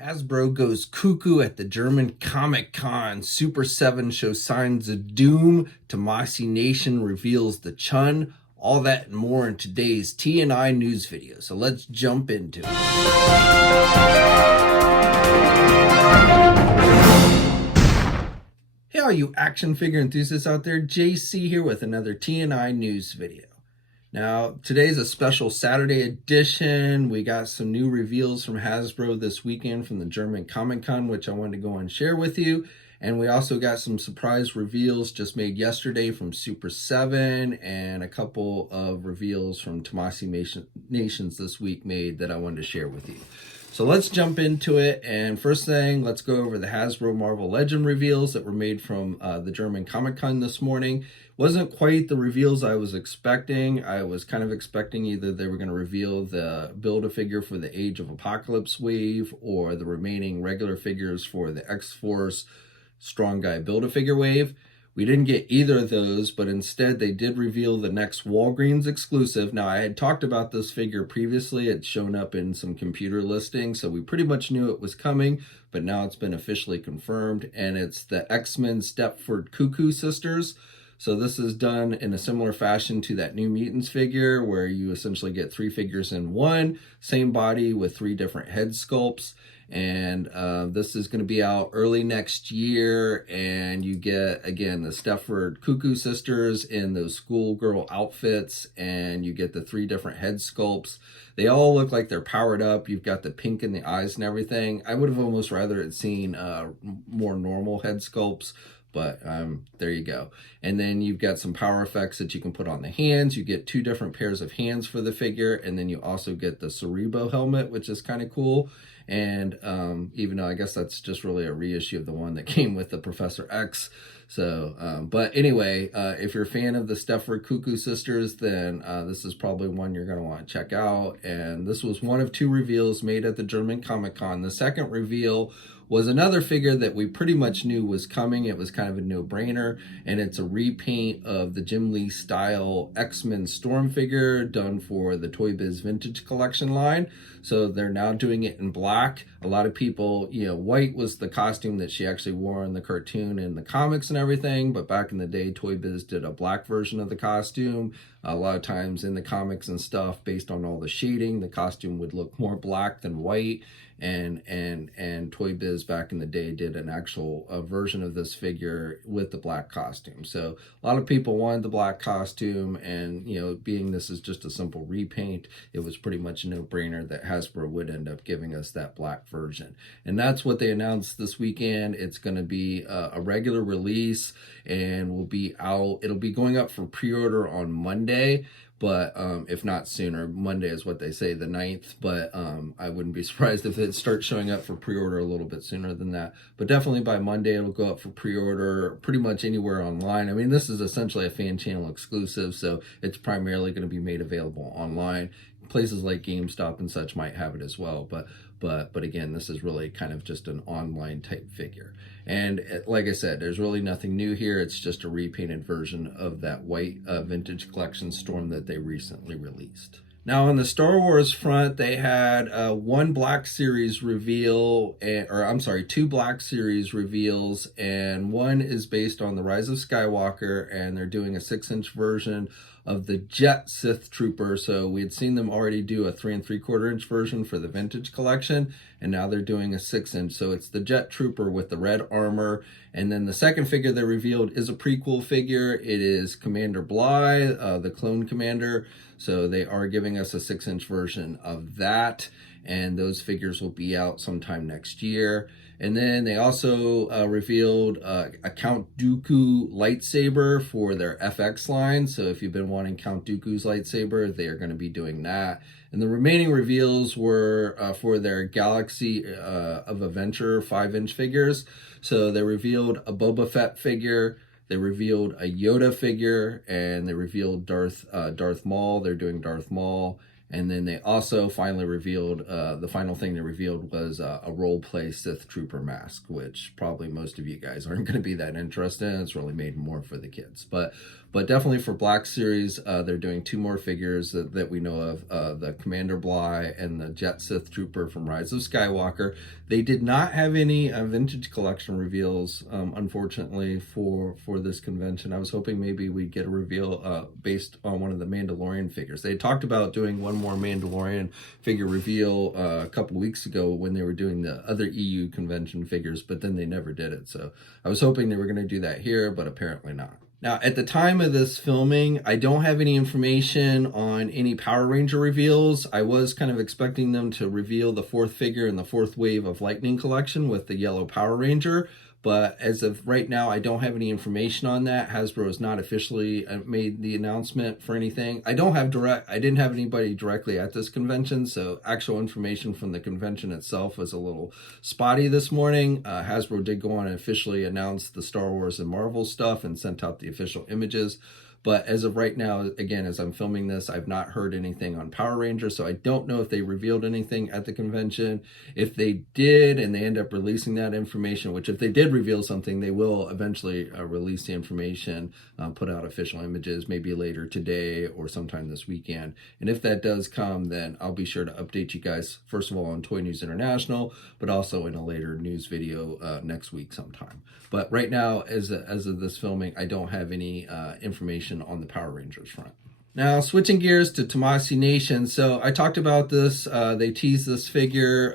Hasbro goes cuckoo at the German Comic-Con. Super 7 shows signs of doom. Tamashii Nation reveals the Chun. All that and more in today's TNI news video. So let's jump into it. Hey, all you action figure enthusiasts out there, JC here with another TNI news video. Now, today's a special Saturday edition. We got some new reveals from Hasbro this weekend from the German Comic-Con, which I wanted to go and share with you. And we also got some surprise reveals just made yesterday from Super 7 and a couple of reveals from Tamashii Nations this week made that I wanted to share with you. So let's jump into it. And first thing, let's go over the Hasbro Marvel Legend reveals that were made from the German Comic-Con this morning. Wasn't quite the reveals I was expecting. I was kind of expecting either they were going to reveal the Build-A-Figure for the Age of Apocalypse wave or the remaining regular figures for the X-Force Strong Guy Build-A-Figure wave. We didn't get either of those, but instead they did reveal the next Walgreens exclusive. Now, I had talked about this figure previously. It's shown up in some computer listings, so we pretty much knew it was coming, but now it's been officially confirmed, and it's the X-Men Stepford Cuckoo Sisters. So this is done in a similar fashion to that New Mutants figure where you essentially get 3 figures in one, same body with 3 different head sculpts. And this is going to be out early next year, and you get, again, the Stepford Cuckoo Sisters in those schoolgirl outfits, and you get the 3 different head sculpts. They all look like they're powered up. You've got the pink in the eyes and everything. I would have almost rather had seen more normal head sculpts, but there you go. And then you've got some power effects that you can put on the hands. You get 2 different pairs of hands for the figure, and then you also get the Cerebro helmet, which is kind of cool. And even though I guess that's just really a reissue of the one that came with the Professor X. So, but anyway, if you're a fan of the Stepford Cuckoo Sisters, then this is probably one you're going to want to check out. And this was one of 2 reveals made at the German Comic-Con. The second reveal was another figure that we pretty much knew was coming. It was kind of a no-brainer, and it's a repaint of the Jim Lee style X-Men Storm figure done for the Toy Biz Vintage Collection line. So they're now doing it in black. A lot of people, white was the costume that she actually wore in the cartoon and the comics and everything, but back in the day, Toy Biz did a black version of the costume. A lot of times in the comics and stuff, based on all the shading, the costume would look more black than white. And Toy Biz back in the day did an actual version of this figure with the black costume. So a lot of people wanted the black costume, and being this is just a simple repaint, it was pretty much a no-brainer that Hasbro would end up giving us that black version. And that's what they announced this weekend. It's going to be a regular release and will be out. It'll be going up for pre-order on Monday. But if not sooner. Monday is what they say, the 9th, but I wouldn't be surprised if it starts showing up for pre-order a little bit sooner than that. But definitely by Monday, it'll go up for pre-order pretty much anywhere online. I mean, this is essentially a fan channel exclusive, so it's primarily going to be made available online. Places like GameStop and such might have it as well, but again, this is really kind of just an online type figure. And like I said, there's really nothing new here. It's just a repainted version of that white vintage collection Storm that they recently released. Now, on the Star Wars front, they had 1 Black Series reveal, 2 Black Series reveals, and one is based on The Rise of Skywalker, and they're doing a 6-inch version of the Jet Sith Trooper. So we had seen them already do a 3 3/4-inch version for the vintage collection, and now they're doing a 6-inch. So it's the Jet Trooper with the red armor. And then the second figure they revealed is a prequel figure. It is Commander Bly, the clone commander. So they are giving us a 6-inch version of that, and those figures will be out sometime next year. And then they also revealed a Count Dooku lightsaber for their FX line. So if you've been wanting Count Dooku's lightsaber, they are going to be doing that. And the remaining reveals were for their Galaxy of Adventure 5-inch figures. So they revealed a Boba Fett figure, they revealed a Yoda figure, and they revealed Darth Maul. They're doing Darth Maul. And then they also finally revealed, the final thing they revealed was a role-play Sith Trooper mask, which probably most of you guys aren't going to be that interested in. It's really made more for the kids. But But definitely for Black Series, they're doing 2 more figures that we know of, the Commander Bly and the Jet Sith Trooper from Rise of Skywalker. They did not have any vintage collection reveals, unfortunately, for this convention. I was hoping maybe we'd get a reveal based on one of the Mandalorian figures. They talked about doing one more Mandalorian figure reveal a couple weeks ago when they were doing the other EU convention figures, but then they never did it. So I was hoping they were going to do that here, but apparently not. Now, at the time of this filming, I don't have any information on any Power Ranger reveals. I was kind of expecting them to reveal the 4th figure in the 4th wave of Lightning collection with the yellow Power Ranger. But as of right now, I don't have any information on that. Hasbro has not officially made the announcement for anything. I didn't have anybody directly at this convention, so actual information from the convention itself was a little spotty this morning. Hasbro did go on and officially announce the Star Wars and Marvel stuff and sent out the official images. But as of right now, again, as I'm filming this, I've not heard anything on Power Rangers, so I don't know if they revealed anything at the convention. If they did and they end up releasing that information, which if they did reveal something, they will eventually release the information, put out official images, maybe later today or sometime this weekend. And if that does come, then I'll be sure to update you guys, first of all, on Toy News International, but also in a later news video next week sometime. But right now, as of this filming, I don't have any information on the Power Rangers front. Now, switching gears to Tamashii Nations. So I talked about this. They teased this figure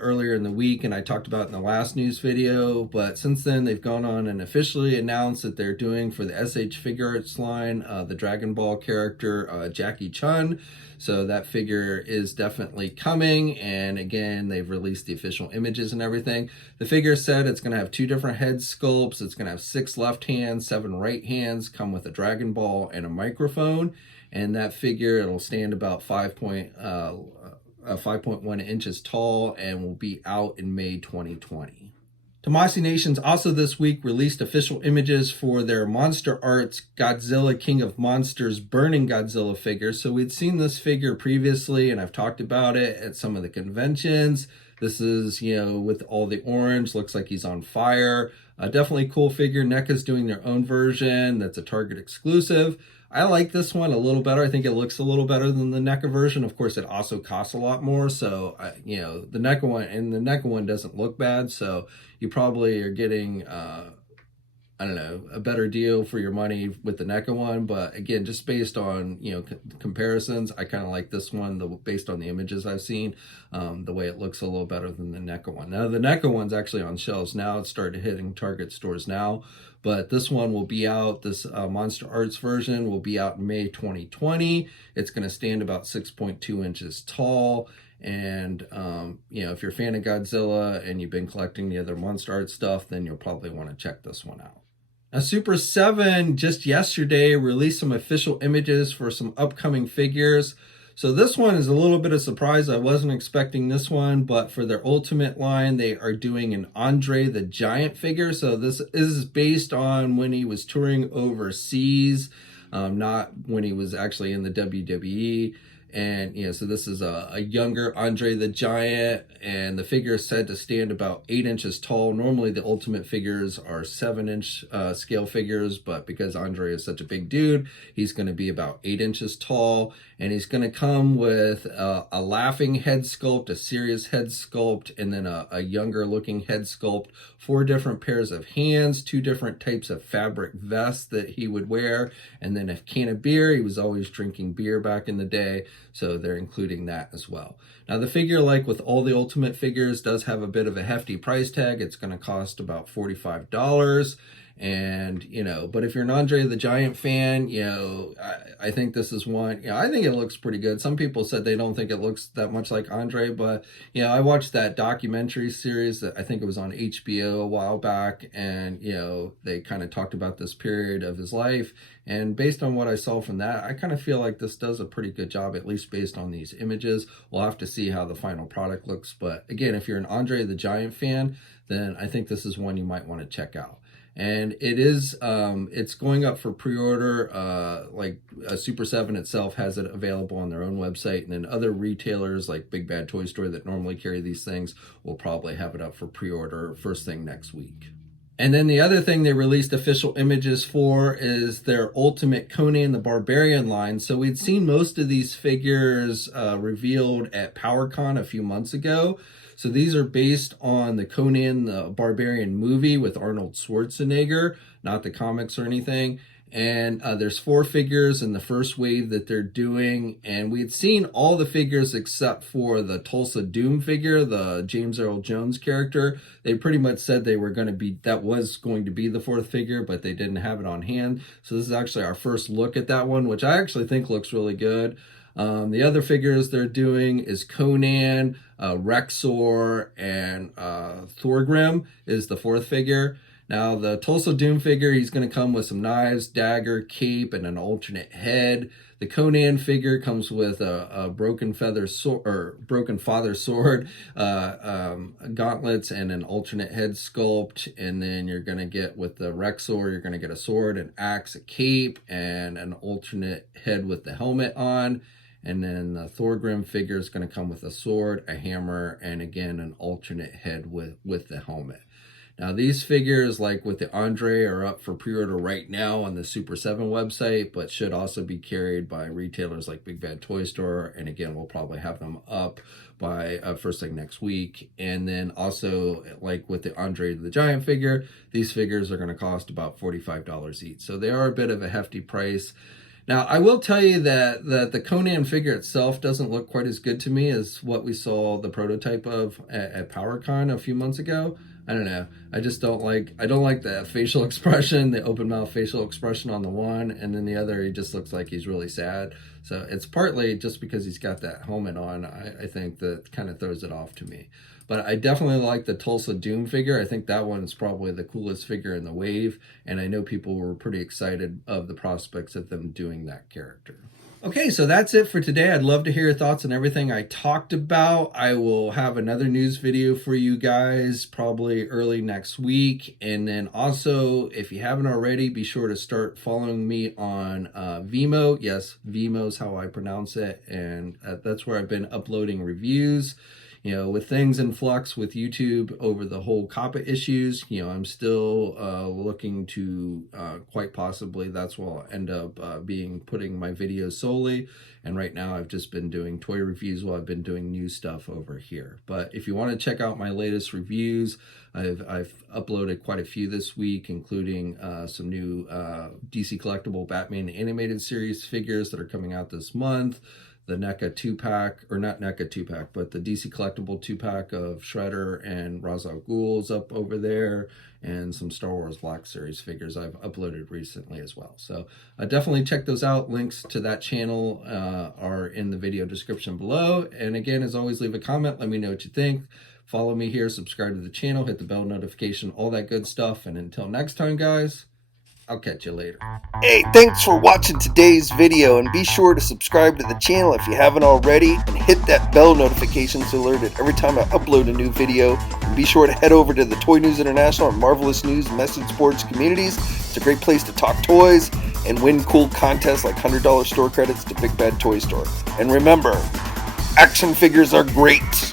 earlier in the week, and I talked about it in the last news video. But since then, they've gone on and officially announced that they're doing for the SH Figure Arts line the Dragon Ball character Jackie Chun. So that figure is definitely coming. And again, they've released the official images and everything. The figure said it's going to have 2 different head sculpts. It's going to have 6 left hands, 7 right hands, come with a Dragon Ball and a microphone. And that figure, it'll stand about 5.1 inches tall and will be out in May 2020. Tamashii Nations also this week released official images for their Monster Arts Godzilla King of Monsters Burning Godzilla figure. So we'd seen this figure previously, and I've talked about it at some of the conventions. This is, with all the orange, looks like he's on fire. Definitely cool figure. NECA's doing their own version that's a Target exclusive. I like this one a little better. I think it looks a little better than the NECA version. Of course, it also costs a lot more. So, the NECA one doesn't look bad. So you probably are getting, a better deal for your money with the NECA one. But again, just based on, comparisons, I kind of like this one, based on the images I've seen, the way it looks a little better than the NECA one. Now, the NECA one's actually on shelves now. It's started hitting Target stores now. But this one will be out, this Monster Arts version will be out in May 2020. It's going to stand about 6.2 inches tall. And, if you're a fan of Godzilla and you've been collecting the other Monster Arts stuff, then you'll probably want to check this one out. Now, Super 7 just yesterday released some official images for some upcoming figures. So this one is a little bit of surprise. I wasn't expecting this one, but for their Ultimate line, they are doing an Andre the Giant figure. So this is based on when he was touring overseas, not when he was actually in the WWE. And, so this is a younger Andre the Giant, and the figure is said to stand about 8 inches tall. Normally, the Ultimate figures are 7-inch scale figures, but because Andre is such a big dude, he's going to be about 8 inches tall, and he's going to come with a laughing head sculpt, a serious head sculpt, and then a younger looking head sculpt, 4 different pairs of hands, 2 different types of fabric vests that he would wear, and then a can of beer. He was always drinking beer back in the day. So they're including that as well. Now the figure, like with all the Ultimate figures, does have a bit of a hefty price tag. It's going to cost about $45. And, but if you're an Andre the Giant fan, I think this is one, I think it looks pretty good. Some people said they don't think it looks that much like Andre, but, I watched that documentary series that I think it was on HBO a while back. And, they kind of talked about this period of his life. And based on what I saw from that, I kind of feel like this does a pretty good job, at least based on these images. We'll have to see how the final product looks. But again, if you're an Andre the Giant fan, then I think this is one you might want to check out. And it is, it's going up for pre-order, like Super 7 itself has it available on their own website, and then other retailers like Big Bad Toy Store that normally carry these things will probably have it up for pre-order first thing next week. And then the other thing they released official images for is their Ultimate Conan the Barbarian line. So we'd seen most of these figures revealed at PowerCon a few months ago. So these are based on the Conan the Barbarian movie with Arnold Schwarzenegger, not the comics or anything. And there's 4 figures in the first wave that they're doing. And we had seen all the figures except for the Tulsa Doom figure, the James Earl Jones character. They pretty much said they were going to be, that was going to be the 4th figure, but they didn't have it on hand. So this is actually our first look at that one, which I actually think looks really good. The other figures they're doing is Conan, Rexor, and Thorgrim is the 4th figure. Now, the Tulsa Doom figure, he's going to come with some knives, dagger, cape, and an alternate head. The Conan figure comes with a broken father sword, gauntlets, and an alternate head sculpt. And then you're going to get, with the Rexor, you're going to get a sword, an axe, a cape, and an alternate head with the helmet on. And then the Thorgrim figure is going to come with a sword, a hammer, and again, an alternate head with the helmet. Now, these figures, like with the Andre, are up for pre-order right now on the Super 7 website, but should also be carried by retailers like Big Bad Toy Store. And again, we'll probably have them up by first thing next week. And then also, like with the Andre the Giant figure, these figures are going to cost about $45 each. So they are a bit of a hefty price. Now, I will tell you that the Conan figure itself doesn't look quite as good to me as what we saw the prototype of at PowerCon a few months ago. I don't know. I don't like the facial expression, the open mouth facial expression on the one, and then the other, he just looks like he's really sad. So it's partly just because he's got that helmet on, I think that kind of throws it off to me. But I definitely like the Tulsa Doom figure. I think that one is probably the coolest figure in the wave, and I know people were pretty excited of the prospects of them doing that character. Okay, so that's it for today. I'd love to hear your thoughts on everything I talked about. I will have another news video for you guys probably early next week. And then also, if you haven't already, be sure to start following me on Vimeo. Yes, Vimeo's how I pronounce it. And that's where I've been uploading reviews. You know, with things in flux with YouTube over the whole COPPA issues, you know, I'm still looking to quite possibly, that's where I'll end up putting my videos solely. And right now I've just been doing toy reviews while I've been doing new stuff over here. But if you want to check out my latest reviews, I've uploaded quite a few this week, including some new DC Collectible Batman Animated Series figures that are coming out this month. The NECA 2-pack, or not NECA 2-pack, but the DC Collectible 2-pack of Shredder and Ra's al Ghul's up over there, and some Star Wars Black Series figures I've uploaded recently as well. So definitely check those out. Links to that channel are in the video description below. And again, as always, leave a comment. Let me know what you think. Follow me here, subscribe to the channel, hit the bell notification, all that good stuff. And until next time, guys, I'll catch you later. Hey, thanks for watching today's video, and be sure to subscribe to the channel if you haven't already, and hit that bell notification so alerted every time I upload a new video. And be sure to head over to the Toy News International and Marvelous News message boards communities. It's a great place to talk toys and win cool contests like $100 store credits to Big Bad Toy Store. And remember, action figures are great.